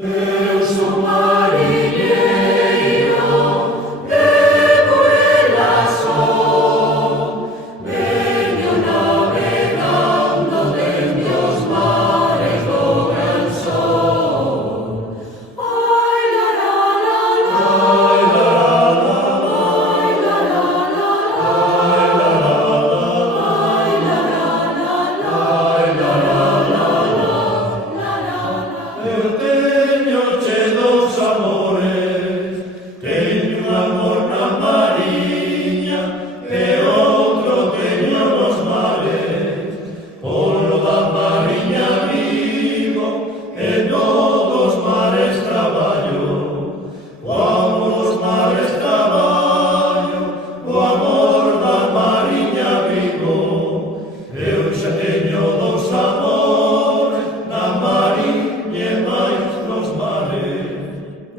Eu sou marinheiro de buena sol, venho navegando dentro os mares do gran sol. Ai, la, la, la, la, ai, la, la, la, ai, la, la, eu teño che dous amores, teño un amor na mariña e outro teño nos mares. Polo da mariña vivo e todos os mares traballo, o amor dos mares traballo, o amor da mariña vivo. Eu xa teño dous amores na mariña e máis nos mares.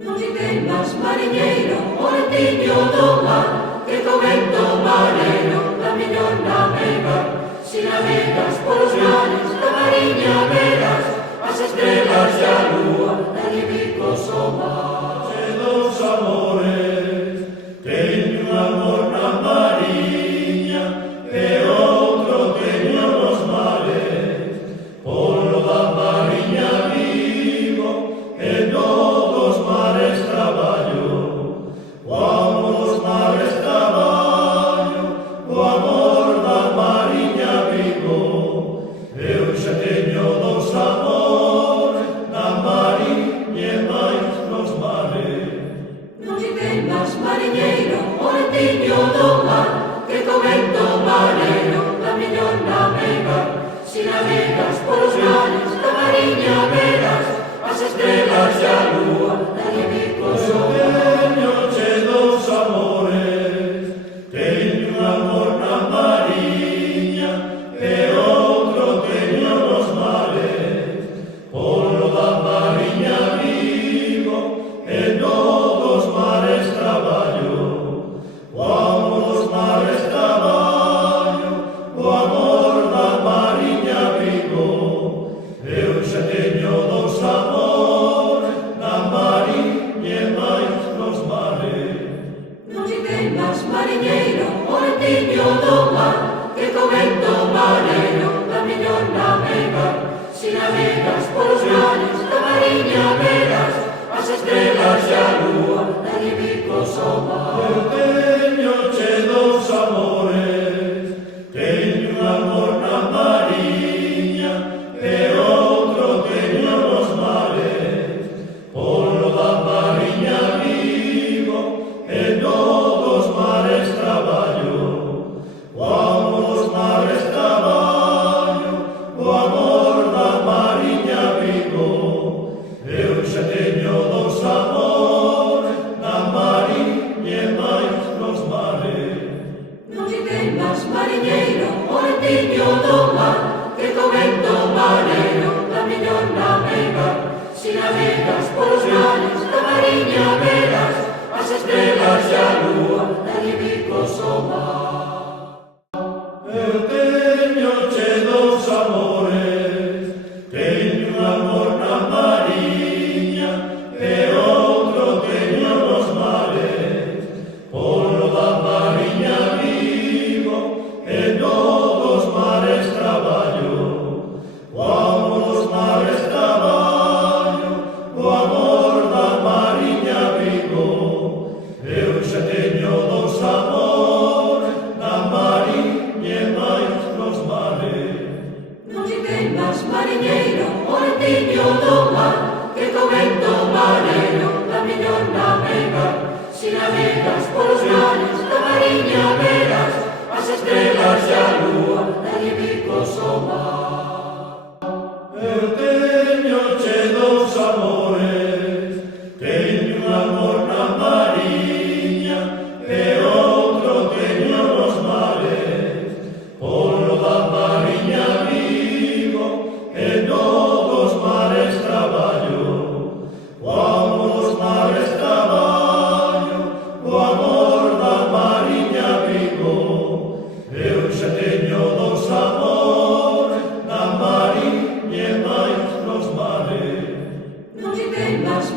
Non te temas, mariñeiro, o lentiño do mar, que co vento marero da mellor navegar. Si navegas polos mares da mariña verás as estrelas e a lúa da libicos o mar. Che dous amores, teño un amor na mariña e outro teño nos mares. Polo da mariña vivo e todos os mares traballo, o amor dos mares traballo, o amor da mariña vivo. Eu xa teño dous amores na mariña e máis nos mares.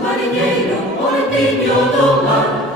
marinheiro, moretiño do mar,